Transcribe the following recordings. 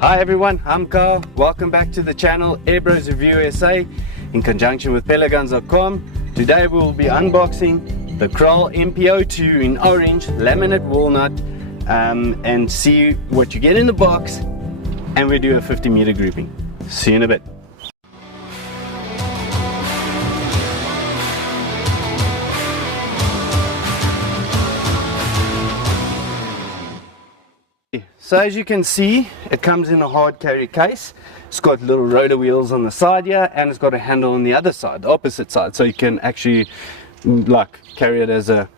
Hi everyone, I'm Kral. Welcome back to the channel Airbros Review SA in conjunction with Pelaguns.com. Today we will be unboxing the Kral NP-02 in orange laminate walnut and see what you get in the box, and we do a 50-meter grouping. See you in a bit. So as you can see, it comes in a hard carry case. It's got little rotor wheels on the side here, and it's got a handle on the other side, the opposite side, so you can actually like carry it as a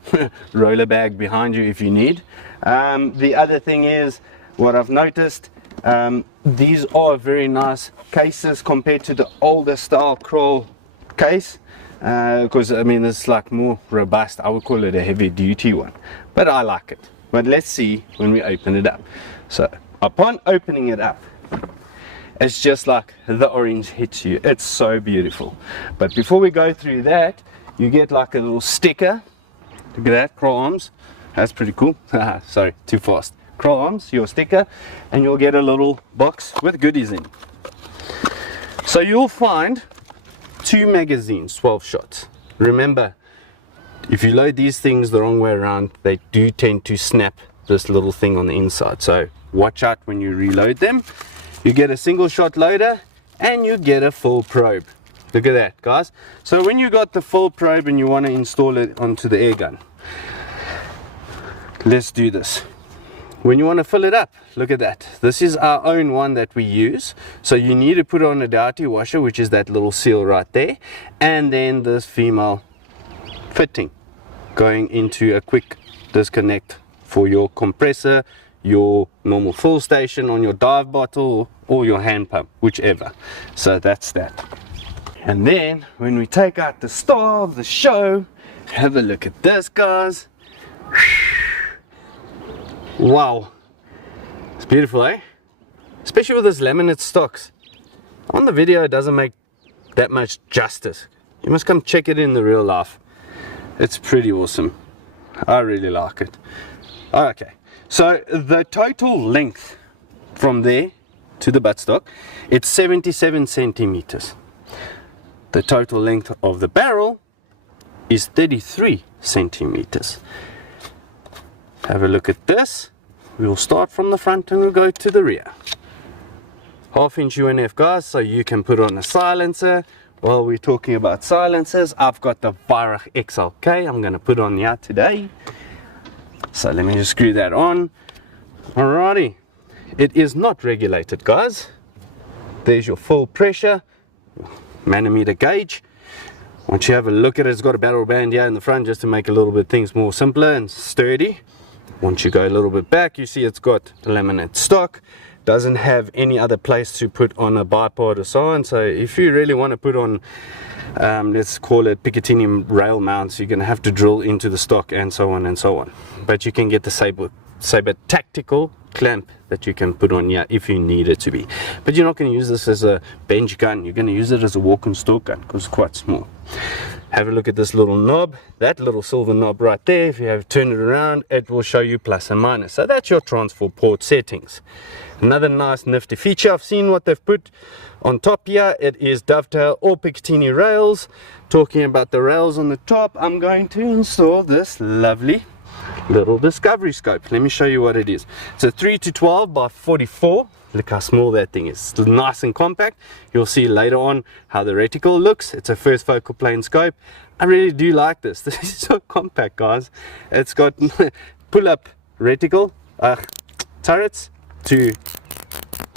roller bag behind you if you need. The other thing is, what I've noticed, these are very nice cases compared to the older style Kral case, because I mean it's like more robust. I would call it a heavy duty one, but I like it. But let's see when we open it up. So upon opening it up, it's just like the orange hits you. It's so beautiful. But before we go through that, you get like a little sticker. Look at that, Kral arms. That's pretty cool. Sorry, too fast. Kral arms, your sticker, and you'll get a little box with goodies in. So you'll find 2 magazines, 12 shots. Remember, if you load these things the wrong way around, they do tend to snap this little thing on the inside, so watch out when you reload them. You get a single shot loader and you get a full probe. Look at that, guys. So when you got the full probe and you want to install it onto the air gun, let's do this. When you want to fill it up, look at that. This is our own one that we use, so you need to put on a dowty washer, which is that little seal right there, and then this female fitting going into a quick disconnect for your compressor, your normal fill station on your dive bottle, or your hand pump, whichever. So that's that. And then when we take out the star of the show, have a look at this, guys. Wow, it's beautiful, eh? Especially with this laminate stocks. On the video it doesn't make that much justice. You must come check it in the real life. It's pretty awesome. I really like it. Okay, so the total length from there to the buttstock, it's 77 centimeters. The total length of the barrel is 33 centimeters. Have a look at this. We'll start from the front and we'll go to the rear. 1/2 inch UNF, guys, so you can put on a silencer. While we're talking about silencers, I've got the Virach XLK I'm going to put on here today. So let me just screw that on. Alrighty, it is not regulated, guys. There's your full pressure manometer gauge. Once you have a look at it, it's got a barrel band here in the front just to make a little bit things more simpler and sturdy. Once you go a little bit back, you see it's got laminate stock. Doesn't have any other place to put on a bipod or so on. So if you really want to put on, let's call it Picatinny rail mounts, you're going to have to drill into the stock and so on and so on. But you can get the Saber tactical clamp that you can put on here if you need it to be. But you're not going to use this as a bench gun. You're going to use it as a walk and stalk gun because it's quite small. Have a look at this little knob, that little silver knob right there. If you have turned it around, it will show you plus and minus. So that's your transfer port settings. Another nice nifty feature, I've seen what they've put on top here. It is dovetail or Picatinny rails. Talking about the rails on the top, I'm going to install this lovely little discovery scope. Let me show you what it is. It's a 3-12 by 44. Look how small that thing is. It's nice and compact. You'll see later on how the reticle looks. It's a first focal plane scope. I really do like this. This is so compact, guys. It's got pull-up reticle turrets to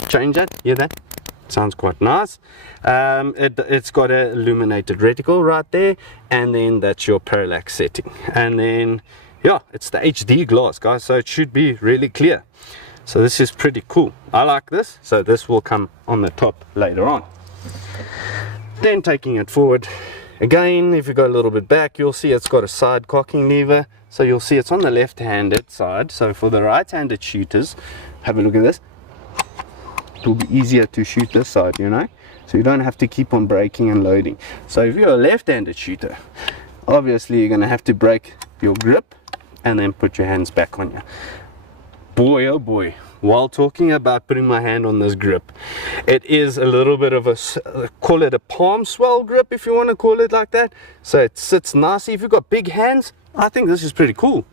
change that. Hear that? Sounds quite nice. It's got a illuminated reticle right there, and then that's your parallax setting. And then yeah, it's the HD glass, guys, so it should be really clear. So this is pretty cool. I like this. So this will come on the top later on. Then taking it forward again, if you go a little bit back, you'll see it's got a side cocking lever. So you'll see it's on the left-handed side. So for the right-handed shooters, have a look at this. It will be easier to shoot this side, you know, so you don't have to keep on braking and loading. So if you're a left-handed shooter, obviously you're going to have to break your grip and then put your hands back on you. Boy, oh boy, while talking about putting my hand on this grip. It is a little bit of a, call it a palm swell grip if you want to call it like that. So it sits nicely. If you've got big hands, I think this is pretty cool.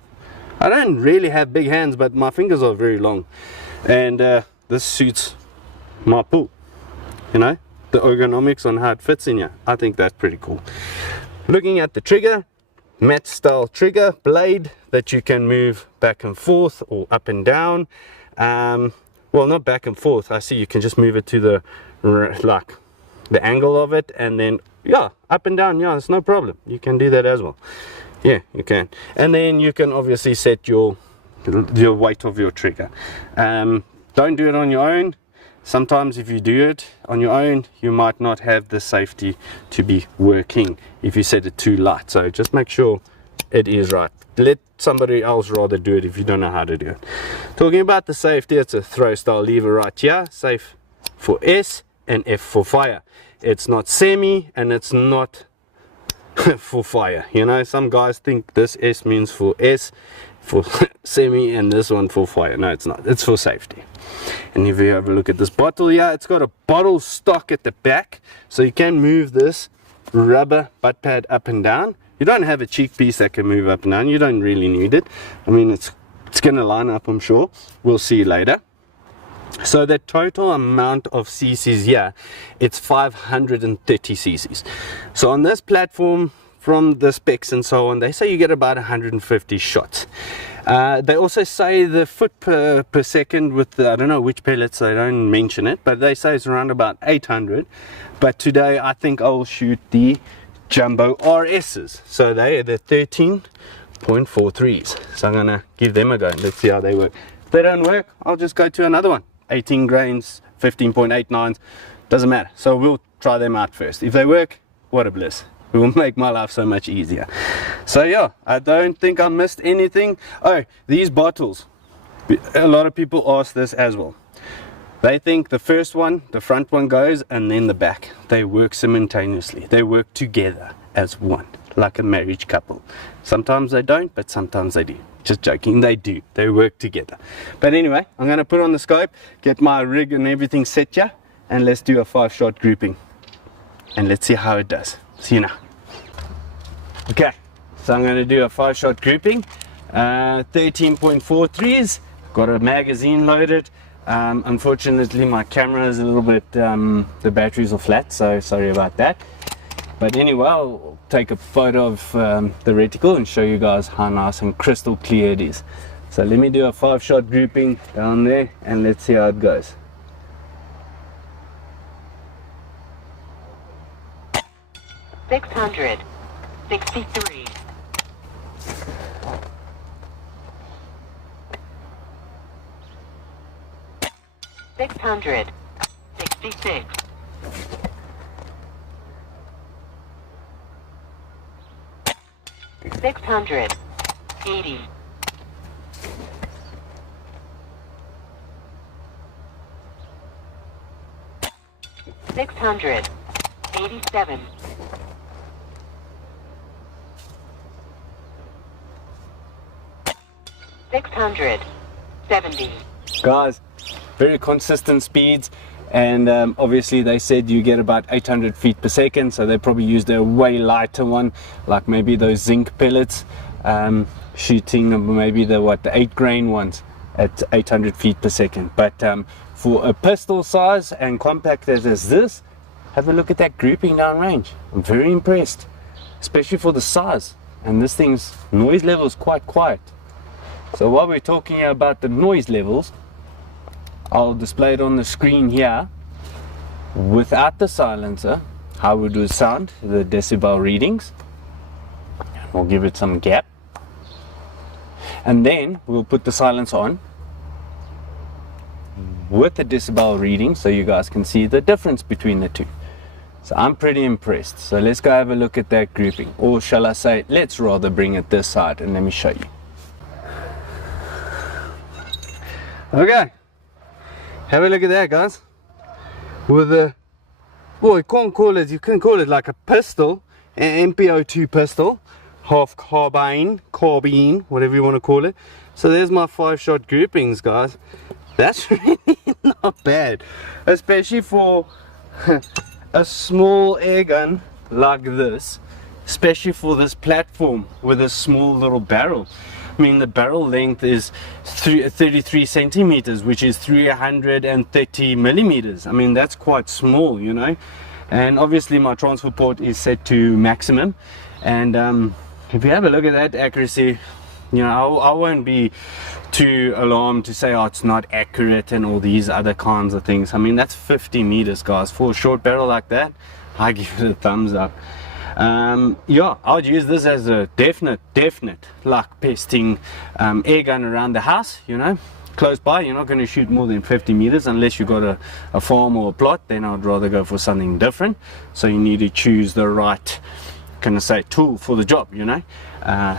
I don't really have big hands, but my fingers are very long, and this suits my pool, you know, the ergonomics on how it fits in here. I think that's pretty cool. Looking at the trigger, matte style trigger blade that you can move back and forth or up and down. Well, not back and forth, I see you can just move it to the like the angle of it, and then yeah, up and down. Yeah, it's no problem, you can do that as well. Yeah, you can. And then you can obviously set your weight of your trigger. Don't do it on your own. Sometimes if you do it on your own, you might not have the safety to be working if you set it too light. So just make sure it is right. Let somebody else rather do it if you don't know how to do it. Talking about the safety, it's a throw style lever right here. Safe for S and F for fire. It's not semi and it's not for fire. You know, some guys think this S means for S, for semi, and this one for fire. No, it's not. It's for safety. And if you have a look at this bottle here, it's got a bottle stock at the back, so you can move this rubber butt pad up and down. You don't have a cheek piece that can move up and down. You don't really need it. I mean, it's going to line up, I'm sure. We'll see later. So the total amount of cc's here, it's 530 cc's. So on this platform, from the specs and so on, they say you get about 150 shots. They also say the foot per second with the, I don't know which pellets, they don't mention it, but they say it's around about 800. But today I think I'll shoot the Jumbo RS's. So they are the 13.43s. So I'm gonna give them a go. Let's see how they work. If they don't work, I'll just go to another one. 18 grains, 15.89s, doesn't matter. So we'll try them out first. If they work, what a bliss. It will make my life so much easier. So yeah, I don't think I missed anything. Oh, these bottles, a lot of people ask this as well. They think the first one, the front one goes, and then the back. They work simultaneously. They work together as one, like a marriage couple. Sometimes they don't, but sometimes they do. Just joking, they do. They work together. But anyway, I'm gonna put on the scope, get my rig and everything set here, and let's do a 5-shot grouping. And let's see how it does. See you now. Okay, so I'm gonna do a 5-shot grouping. 13.43s, got a magazine loaded. Unfortunately my camera is a little bit, the batteries are flat, so sorry about that. But anyway, I'll take a photo of the reticle and show you guys how nice and crystal clear it is. So let me do a 5-shot grouping down there and let's see how it goes. $663. 666. 680. 687. 670. Guys, very consistent speeds, and obviously they said you get about 800 feet per second, so they probably used a way lighter one, like maybe those zinc pellets, shooting maybe the 8 grain ones at 800 feet per second. But for a pistol size and compact as this, have a look at that grouping down range. I'm very impressed, especially for the size, and this thing's noise level is quite quiet. So while we're talking about the noise levels, I'll display it on the screen here without the silencer, how it would sound, the decibel readings. We'll give it some gap, and then we'll put the silence on with the decibel reading so you guys can see the difference between the two. So I'm pretty impressed. So let's go have a look at that grouping, or shall I say, let's rather bring it this side and let me show you. Okay, have a look at that, guys. With a, well, you can call it like a pistol, an NP-02 pistol, half carbine, whatever you want to call it. So there's my 5-shot groupings, guys. That's really not bad, especially for a small air gun like this, especially for this platform with a small little barrel. I mean, the barrel length is 33 centimeters, which is 330 millimeters. I mean, that's quite small, you know. And obviously my transfer port is set to maximum, and if you have a look at that accuracy, you know, I won't be too alarmed to say, oh, it's not accurate and all these other kinds of things. I mean, that's 50 meters, guys. For a short barrel like that, I give it a thumbs up. Yeah, I would use this as a definite luck pesting air gun around the house, you know, close by. You're not going to shoot more than 50 meters unless you've got a farm or a plot. Then I'd rather go for something different. So you need to choose the right, can I say, tool for the job, you know.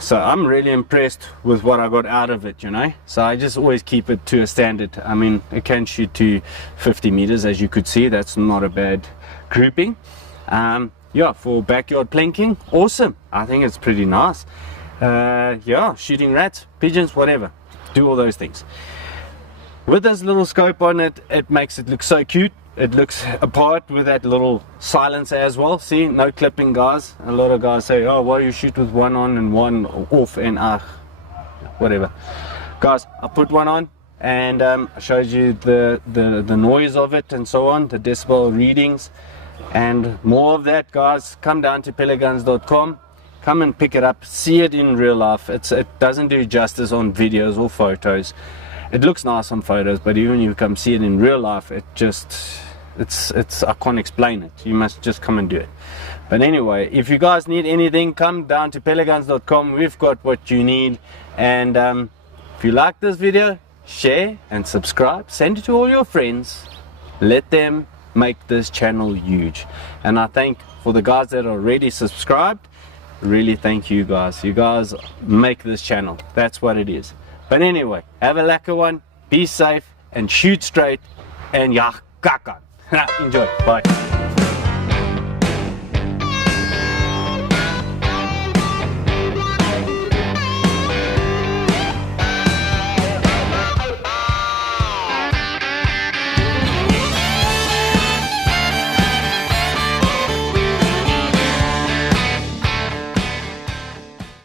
So I'm really impressed with what I got out of it, you know. So I just always keep it to a standard. I mean, it can shoot to 50 meters, as you could see. That's not a bad grouping. Yeah, for backyard planking, awesome. I think it's pretty nice. Yeah, shooting rats, pigeons, whatever, do all those things. With this little scope on it, it makes it look so cute. It looks apart with that little silencer as well. See, no clipping, guys. A lot of guys say, oh, why you shoot with one on and one off, and whatever. Guys, I put one on and I showed you the noise of it and so on, the decibel readings. And more of that, guys, come down to pelletguns.com, come and pick it up, see it in real life. It doesn't do justice on videos or photos. It looks nice on photos, but even you come see it in real life, it just, I can't explain it. You must just come and do it. But anyway, if you guys need anything, come down to pelletguns.com. We've got what you need. And if you like this video, share and subscribe, send it to all your friends, let them make this channel huge. And I thank for the guys that are already subscribed. Really thank you guys. You guys make this channel. That's what it is. But anyway, have a lekker one, be safe and shoot straight, and ja, kakan. Enjoy. Bye.